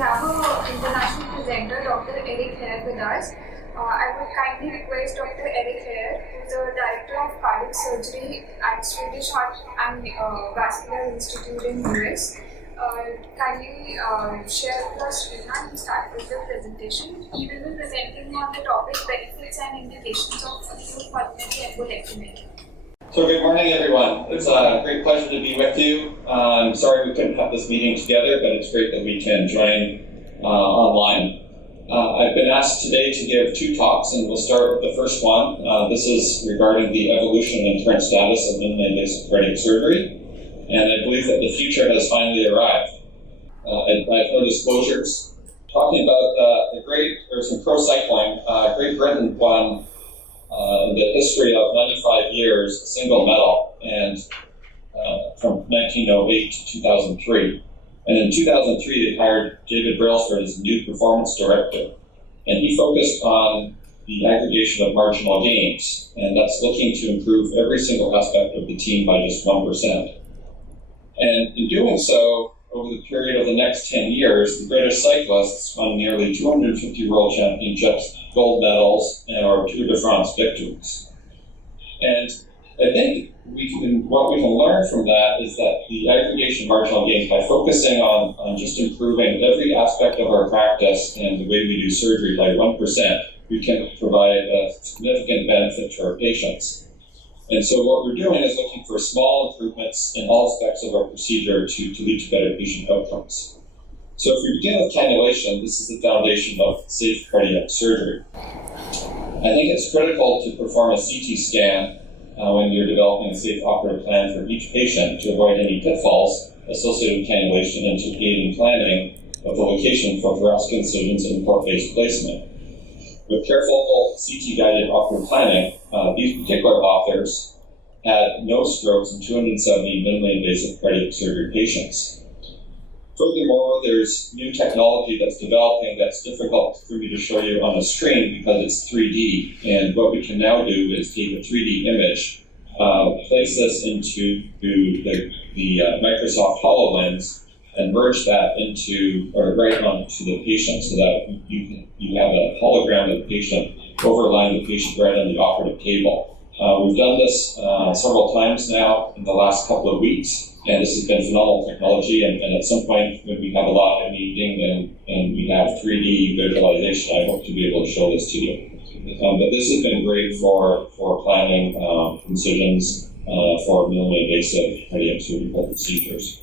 have an international presenter, Dr. Eric Hare, with us. I would kindly request Dr. Eric Hare, who is the Director of Cardiac Surgery at Swedish Heart and Vascular Institute in US. Kindly share with us and start with the presentation. He will be presenting on the topic benefits and indications of acute pulmonary embolectomy. So good morning, everyone. It's a great pleasure to be with you. I'm sorry we couldn't have this meeting together, but it's great that we can join online. I've been asked today to give two talks, and we'll start with the first one. This is regarding the evolution and current status of minimally invasive cardiac surgery, and I believe that the future has finally arrived. I have no disclosures. Talking about some pro cycling, Great Britain won in the history of 95 years, a single medal, and from 1908 to 2003. And in 2003, they hired David Brailsford as new performance director. And he focused on the aggregation of marginal gains, and that's looking to improve every single aspect of the team by just 1%. And in doing so, over the period of the next 10 years, the British cyclists won nearly 250 world championships, gold medals, and our Tour de France victories. And I think what we can learn from that is that the aggregation of marginal gains, by focusing on just improving every aspect of our practice and the way we do surgery by 1%, we can provide a significant benefit to our patients. And so what we're doing is looking for small improvements in all aspects of our procedure to lead to better patient outcomes. So if we begin with cannulation, this is the foundation of safe cardiac surgery. I think it's critical to perform a CT scan when you're developing a safe operative plan for each patient to avoid any pitfalls associated with cannulation and to aid in planning of the location for thoracic incisions and port-based placement. With careful CT-guided operative planning, these particular authors had no strokes in 270 minimally invasive cardiac surgery patients. Furthermore, there's new technology that's developing that's difficult for me to show you on the screen because it's 3D. And what we can now do is take a 3D image, place this into the Microsoft HoloLens, and merge that right onto the patient so that you have a hologram of the patient overlying the patient right on the operative table. We've done this several times now in the last couple of weeks. And this has been phenomenal technology, and at some point when we have a live meeting and we have 3D visualization, I hope to be able to show this to you. But this has been great for planning incisions for minimally invasive cardiac surgical procedures.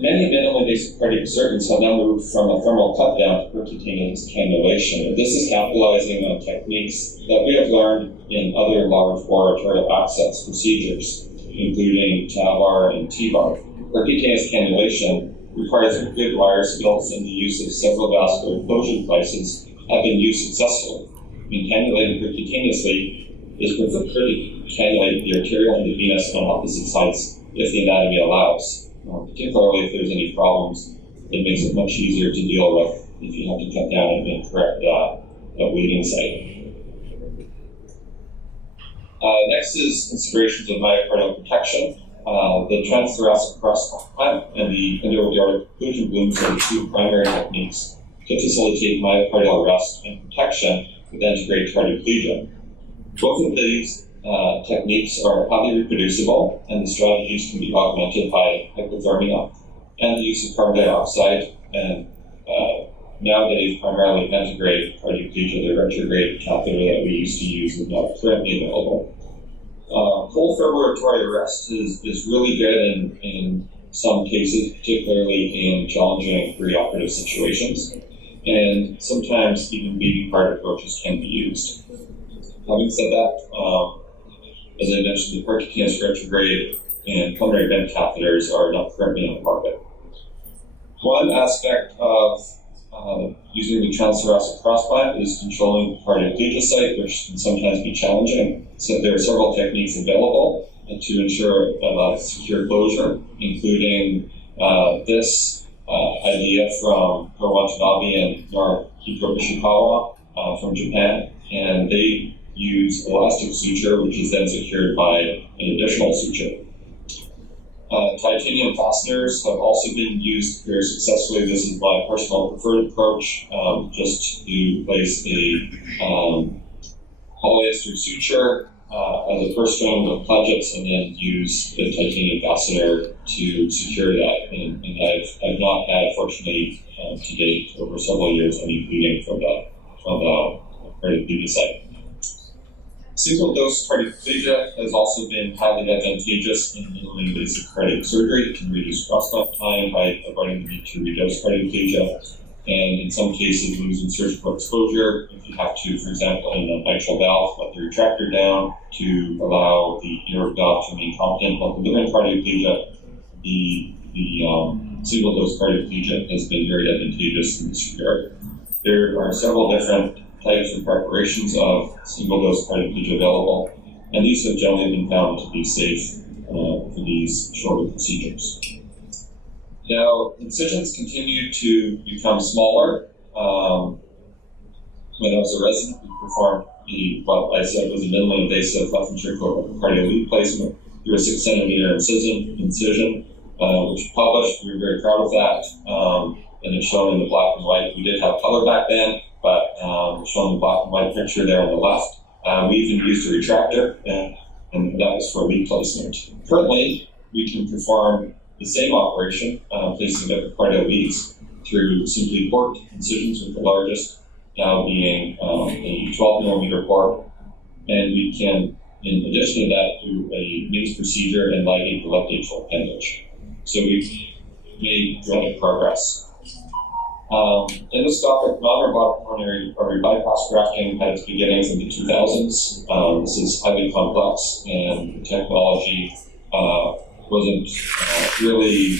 Many minimally invasive cardiac surgeons have now moved from a femoral cut down to percutaneous cannulation. And this is capitalizing on techniques that we have learned in other large bore arterial access procedures, including TAVR and TVAR. Percutaneous cannulation requires good wire skills, and the use of several vascular inclusion devices have been used successfully. Cannulating percutaneously is preferred to cannulate the arterial and the venous on opposite sides if the anatomy allows. Particularly if there's any problems, it makes it much easier to deal with if you have to cut down and correct a bleeding site. Next is considerations of myocardial protection. The transthoracic cross-clamp and the endoaortic occlusion blooms are the two primary techniques to facilitate myocardial arrest and protection with antegrade cardioplegia. Both of these techniques are highly reproducible, and the strategies can be augmented by hypothermia and the use of carbon dioxide, and nowadays primarily antegrade cardioplegia, the retrograde catheter that we used to use is not currently available. Cold fibrillatory arrest is really good in some cases, particularly in challenging preoperative situations, and sometimes even beating heart approaches can be used. Having said that, as I mentioned, the percutaneous retrograde and pulmonary vent catheters are not currently on the market. One aspect of using the transthoracic cross-clamp is controlling the cardioplegia site, which can sometimes be challenging. So there are several techniques available to ensure a secure closure, including this idea from Pro Watanabe and Norihiro Ishikawa from Japan, and they use elastic suture, which is then secured by an additional suture. Titanium fasteners have also been used very successfully. This is my personal preferred approach, just to place a polyester suture as a first string with pledgets, and then use the titanium fastener to secure that. And I've not had, fortunately, to date, over several years, any bleeding from the cardioplegia site. Single-dose cardioplegia has also been highly advantageous in minimally invasive cardiac surgery. It can reduce cross-clamp time by avoiding the need to redose cardioplegia, and in some cases, losing surgical exposure. If you have to, for example, in a mitral valve, let the retractor down to allow the aortic valve to remain competent while delivering cardioplegia, the single-dose cardioplegia has been very advantageous in this regard. There are several different types and preparations of single-dose cardioplegia available, and these have generally been found to be safe for these shorter procedures. Now, incisions continue to become smaller. When I was a resident, we performed what I said was a minimally invasive left ventricular cardiac lead placement through a 6 centimeter incision, which was published. We were very proud of that, and it's shown in the black and white. We did have color back then, but shown the black and white picture there on the left. We even used a retractor, and that was for lead placement. Currently, we can perform the same operation, placing the cardiac leads through simply port incisions, with the largest now being a 12 millimeter port, and we can, in addition to that, do a MIGS procedure and ligate the left atrial appendage. So we've made dramatic progress. Endoscopic non-robotic coronary artery bypass grafting had its beginnings in the 2000s. This is highly complex, and the technology wasn't really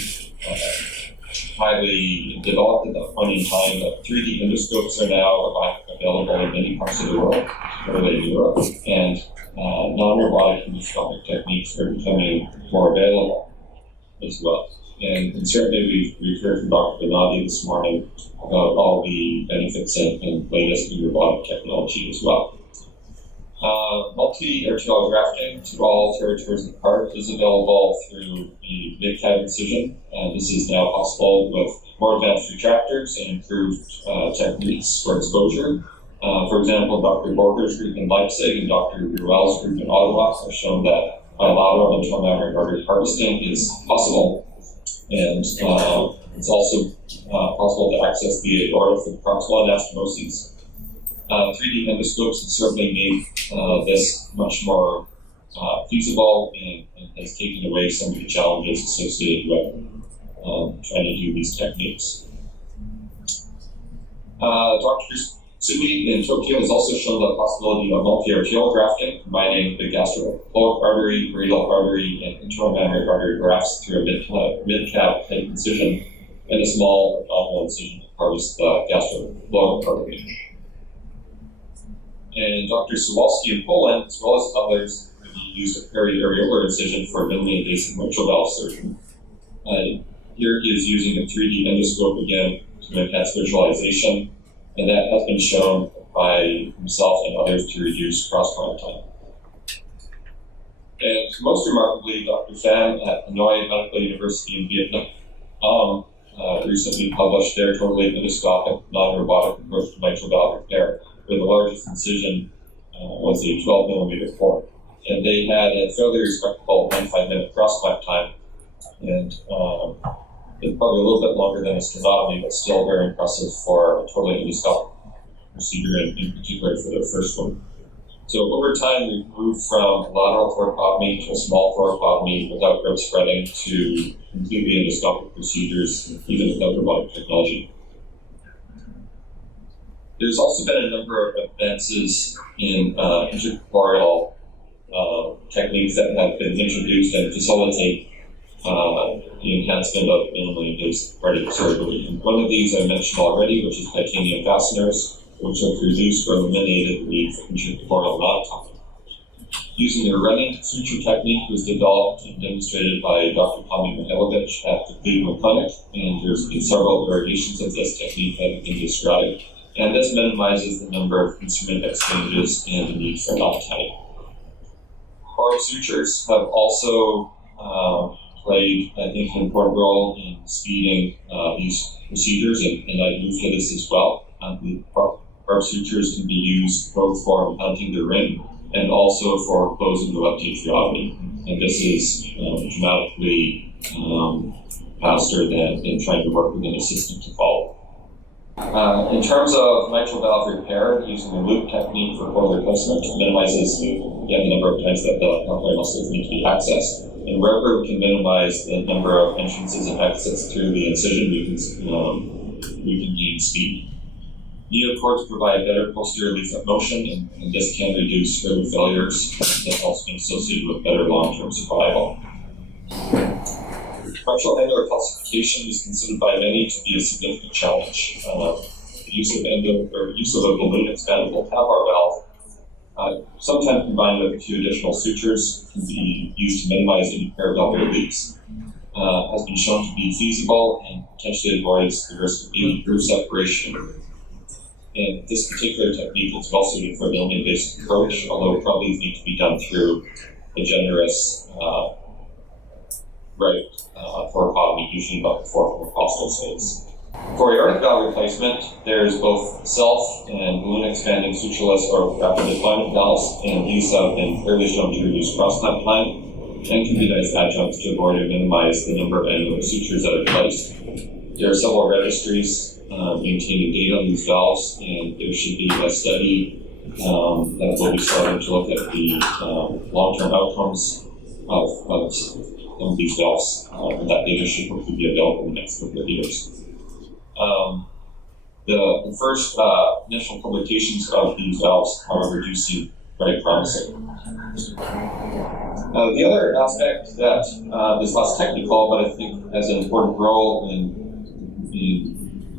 highly developed at that point in time, but 3D endoscopes are now available in many parts of the world, particularly in Europe, and non-robotic endoscopic techniques are becoming more available as well. And certainly we've heard from Dr. Benadi this morning about all the benefits and latest in robotic technology as well. Multi-arterial grafting to all territories of the heart is available through the mid-cab incision. This is now possible with more advanced retractors and improved techniques for exposure. For example, Dr. Borger's group in Leipzig and Dr. Ruel's group in Ottawa have shown that bilateral intramammary artery harvesting is possible. And it's also possible to access the aorta for the proximal anastomoses. 3D endoscopes have certainly made this much more feasible, and has taken away some of the challenges associated with trying to do these techniques. Dr. Sumi in Tokyo has also shown the possibility of multi-arterial grafting, combining the gastrocolic artery, radial artery, and intramammary artery grafts through a mid-cab type incision and a small abdominal incision to harvest the gastrocolic artery. And Dr. Sawalski in Poland, as well as others, used a periareolar incision for minimally invasive mitral valve surgery. Here he is using a 3D endoscope again to enhance visualization, and that has been shown by himself and others to reduce cross-clamp time. And most remarkably, Dr. Pham at Hanoi Medical University in Vietnam recently published their totally endoscopic, non-robotic approach to mitral valve repair, where the largest incision was a 12 millimeter port. And they had a fairly respectable 95-minute cross-clamp time, and it's probably a little bit longer than a sternotomy, but still very impressive for a totally endoscopic procedure, in particular for the first one. So over time, we've moved from lateral thoracotomy to a small thoracotomy without rib spreading to completely endoscopic procedures, even without robotic technology. There's also been a number of advances in intracorporeal techniques that have been introduced and facilitate the enhancement of minimally invasive cardiac surgery. And one of these I mentioned already, which is titanium fasteners, which have reduced or eliminated the need for intracorporeal knot. Using the running suture technique was developed and demonstrated by Dr. Tommy Mihailovich at the Cleveland Clinic, and there's been several variations of this technique that have been described. And this minimizes the number of instrument exchanges and the need for knot tying. Oral sutures have also played, I think, an important role in speeding these procedures, and I move to this as well. The PARP sutures can be used both for implanting the ring and also for closing the left atriotomy. And this is dramatically faster than trying to work with an assistant to follow. In terms of mitral valve repair, using the loop technique for coil replacement minimizes the number of times that the coronary muscles need to be accessed. And wherever we can minimize the number of entrances and exits through the incision, we can gain speed. Neocords provide better posterior leaflet motion, and this can reduce early failures that's also been associated with better long-term survival. Partial annular calcification is considered by many to be a significant challenge. The use of a balloon expandable TAVR valve, sometimes combined with a few additional sutures, can be used to minimize any paravalvular leaks. Has been shown to be feasible and potentially avoids the risk of any groove separation. And this particular technique is well suited for a minimally invasive approach, although it probably need to be done through a generous thoracotomy, usually about the fourth intercostal space. For aortic valve replacement, there's both self and balloon expanding sutureless or rapid deployment valves, and these have been clearly shown to reduce cross-clamp time and can be nice adjuncts to avoid or minimize the number of annular sutures that are placed. There are several registries maintaining data on these valves, and there should be a study that will be starting to look at the long-term outcomes of some of these valves, and that data should hopefully be available in the next couple of years. The first initial publications of these valves, however, do seem very promising. The other aspect that is less technical, but I think has an important role in the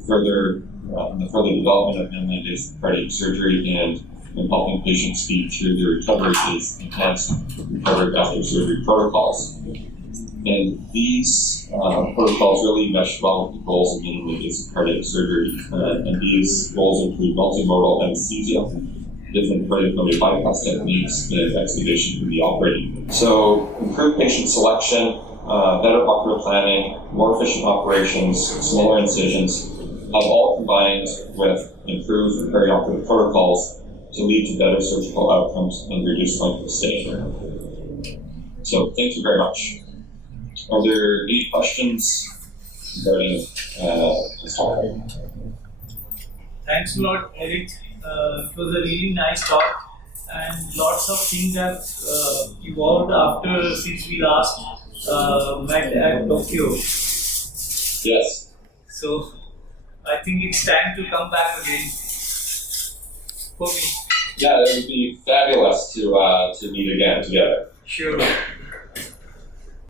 further development of minimally invasive cardiac surgery and helping patients speed through their recovery is enhanced recovery after surgery protocols. And these protocols really mesh well with the goals of minimally invasive cardiac surgery. And these goals include multimodal anesthesia, different cardiopulmonary bypass techniques, and extubation from the operating room. So, improved patient selection, better operative planning, more efficient operations, smaller incisions, have all combined with improved perioperative protocols to lead to better surgical outcomes and reduced length of stay. So, thank you very much. Are there any questions regarding this topic? Thanks a lot, Eric. It was a really nice talk, and lots of things have evolved after since we last met at Tokyo. Yes. So I think it's time to come back again for me. Yeah, it would be fabulous to meet again together. Sure.